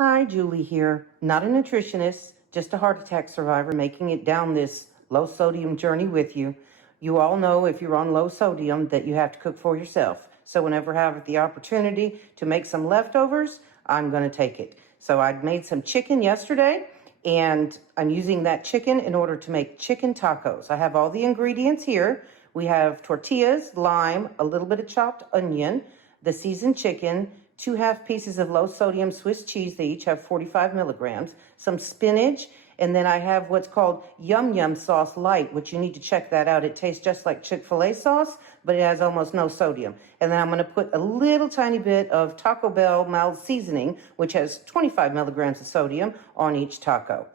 Hi, Julie here. Not a nutritionist, just a heart attack survivor making it down this low sodium journey with you. You all know if you're on low sodium that you have to cook for yourself. So whenever I have the opportunity to make some leftovers, I'm going to take it. So I made some chicken yesterday and I'm using that chicken in order to make chicken tacos. I have all the ingredients here. We have tortillas, lime, a little bit of chopped onion, the seasoned chicken, 2 half pieces of low sodium Swiss cheese. They each have 45 milligrams, some spinach, and then I have what's called Yum Yum Sauce Light, which you need to check that out. It tastes just like Chic Fila Sauce, but it has almost no sodium. And then I'm going to put a little tiny bit of Taco Bell mild seasoning, which has 25 milligrams of sodium on each taco.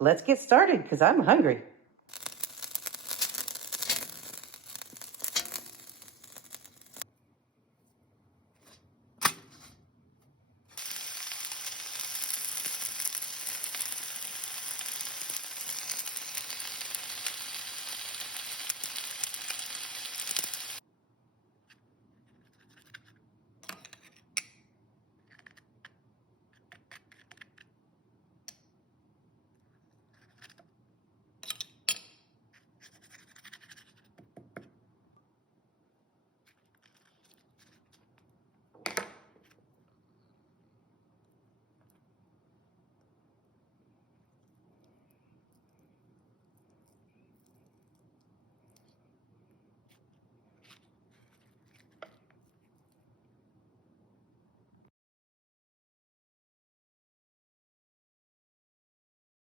Let's get started because I'm hungry.